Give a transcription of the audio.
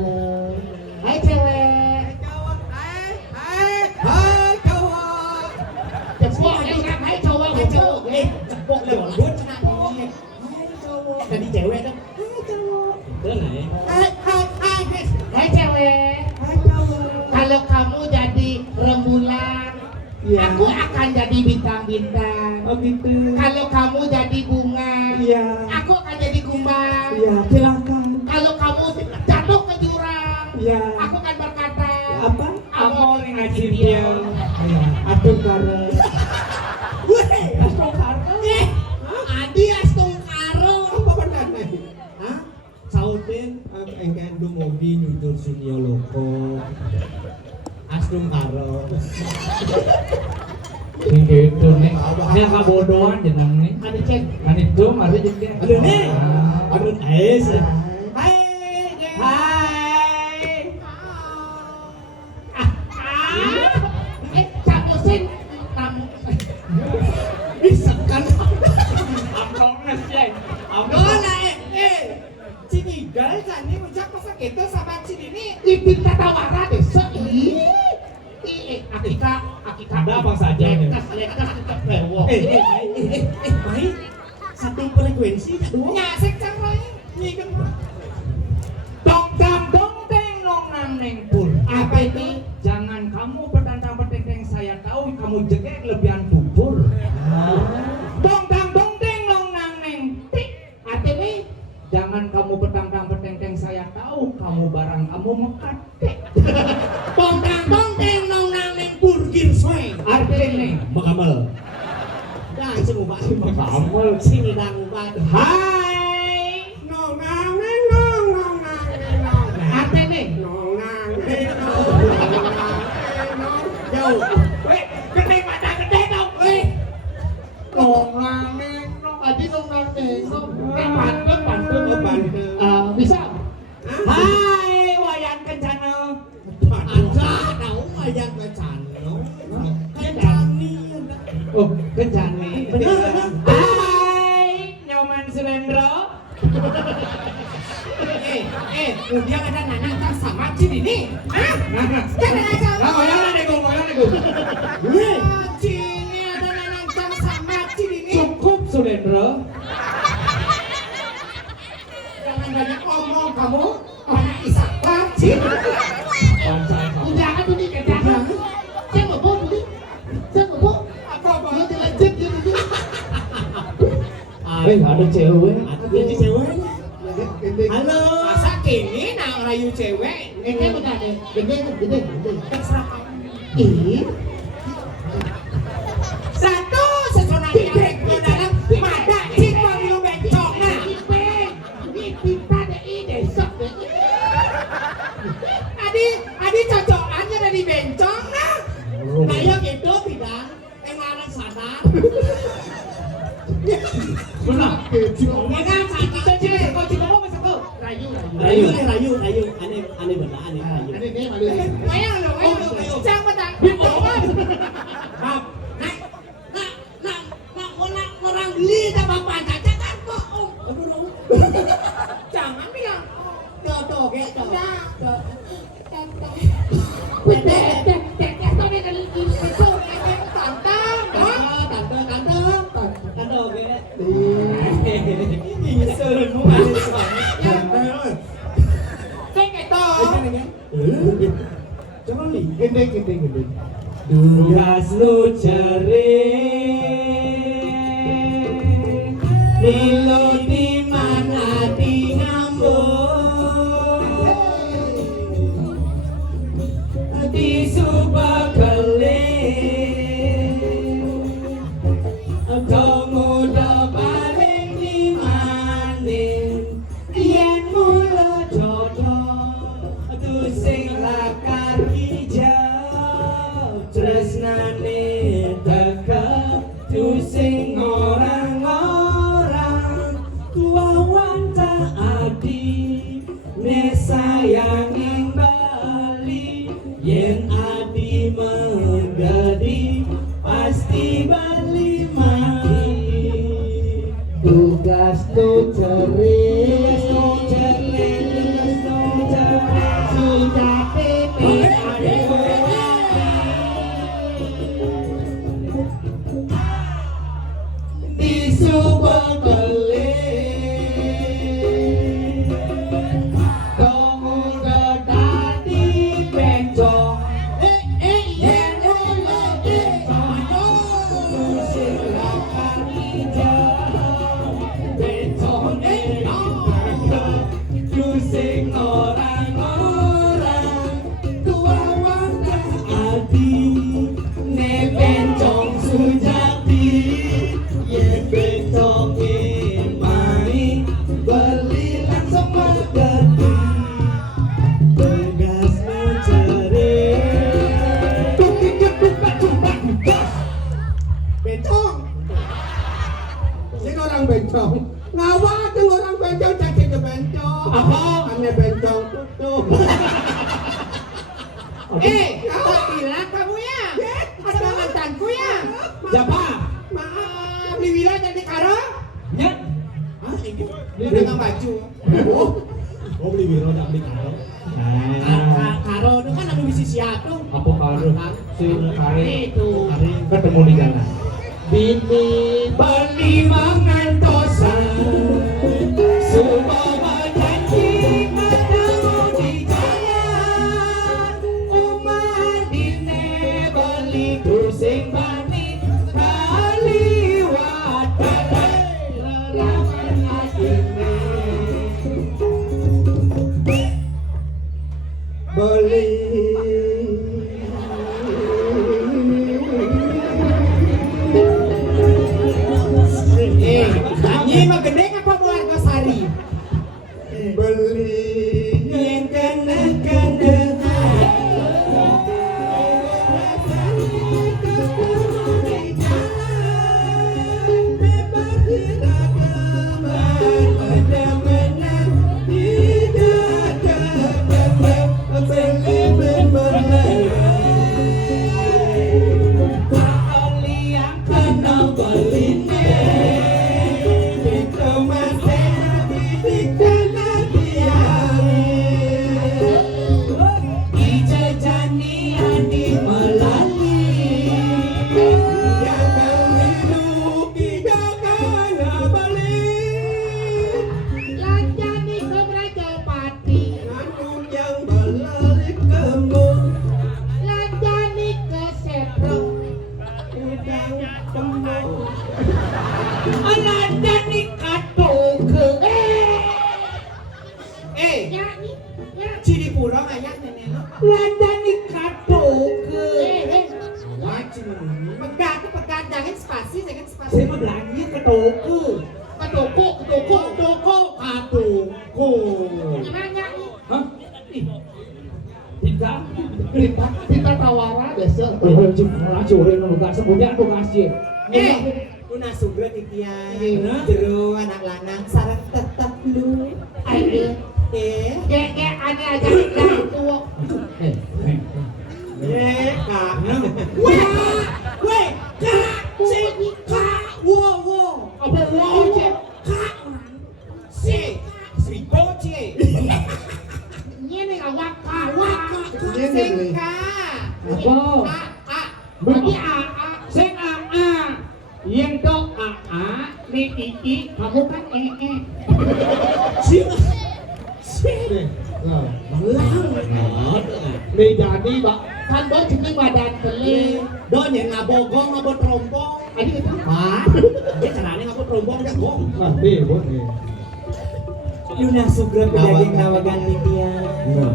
halo. Hai cewek. Hai cowok. Cepok, hai cowok. Cepok lembut cepok. Hai cowok. Jadi cewek kan? Hai cowok. Benar ya? Hai cewek. Hai cowok. Kalau kamu jadi rembulan, Iya. aku akan jadi bintang-bintang. Oh gitu. Kalau kamu jadi bunga, Iya. aku akan jadi kumbang. Iya, silakan. Kalau kamu jatuh ke jurang, Iya. aku akan berkata, Apa? Amor ngajib dia. Iya, atuh kare. Weh, atuh kare. Adi Astungkaro. Apa benar nih? Hah? Sautin engken dumobi nyudur sunyo loko. Asdung karo. Sing gitu nih. Nya kabodohan jeneng nih. Adi cek. Kan itu mari jeung Aduh nih. Aduh, es. Hai. Hai. Camusin tamu. Bisa kan? Amplongnes ya. Dola Cinigal jani ucap masa gitu sama Cinini. Ibin tatawara desa. Akika. Ada apa saja nih? Lekas kita bewok. Mai. Satu frekuensi dua. Nyasek cang lain. Ini kan Dong deng nong nang neng pul. Apa itu? Jangan kamu petantang petenteng saya tahu kamu jegek lebihan bubur. Dong deng nong nang neng tik. Artinya Jangan kamu petantang petenteng saya tahu kamu barang kamu mekat. bongkang nong nang neng burgir soe. Artinya Makamal. Dah semua Pak. Makamal. Sini dang Pak. Hai. Nong nang neng nong nong nang neng nong. artinya Nong nang neng nong nong. Jauh. Weh, gede pada gede dong. nong nang neng nong adi nong nang neng nong pantun Oh, Bandung. bisa Hai, wayan kencana. Ada tahu ayat bacano. Kencani. Oh, kencane. Bener. Hai, nyoman Sulendro. Dia ada nanang sama Cinini. Hah? Nah, Jangan aja. ngoyong nego. Weh, Cini ada nanang sama Cinini. Cukup Sulendro. Jangan banyak ngomong kamu. Anak Isakar, Cini. Pancai kamu. udah kan ini kejangan saya mau bawa dulu saya mau bawa Apa-apa? dia dilanjut dia dulu Ada cewek. Jadi cewek. Halo. Masa kini nak rayu cewek? ini benar deh gede Terserah kamu. ih Satu sesuatu yang ke dalam mata cik pemilu bencong nah. ini kita deh ini sok deh Adi cocokannya dari bencong nah. Kayak gitu tidak. Emang sadar. Benar. Enggak sadar. Kau cik mau masuk kau. rayu Rayu. Aneh benda aneh rayu. ini dia malu Wayang lo. Jangan petang. Maaf. Nak orang beli tak bapak caca kan kok. Jangan bilang. Jodoh kayak jodoh. Tante, tante kan itu Tante oke. Ini seru Jangan nih. gede Tugas lu ceri Lilo di mana di ngambung Di subak Kau muda paling di maning Yen mula jodoh Tu sing lakar hijau Tresnane tegak Tu sing orang-orang Tuawan tak adi Ne sayangin bali Yen adi menggadi Pasti bali mati tugas tu cerit Tugas no ceri tutup. Kau bilang kamu ya? Ada mantanku ya? Siapa? Maaf, Liwila jadi karo? Ya. Hah, ini? Dia dagang baju. Oh beli biro tak beli karo. Karo itu kan anu bisi siap tuh. Apa karo? Si kare Itu. kare ketemu di jalan. Bini beli mangantosan, supaya janji ketemu di jalan. Umat dine beli kusing bani kaliwat lelawan adine. Beli Nyanyi mah gendeng apa buat Sari? beli Yang kena Ciri purong ayak nenek lo. Landani katoke. Pegat jangan spasi. Saya mah belanja ketoko. Katoko. Gimana nih? Hah? Tiga. Kita tawara besok. Curi nu gak sebutnya aku kasih. Una sugra titian. Nah. Jero anak lanang sarang tetap lu. Ayo. Kayak aneh aja tua. Kak. Weh, kak, wow. Apa wow cek? Kak, si boce. Ini awak Sing kak. Apa? Bagi sing yang dok ni ii kamu kan Nih jadi Pak, kan bos ini badan beli. Do yang ngabogong ngabot rompong. Ini kita Hah? Dia caranya ngabot rompong enggak gong. Nah, boleh. Yuna sugra pedaging nawagan titian. Nah.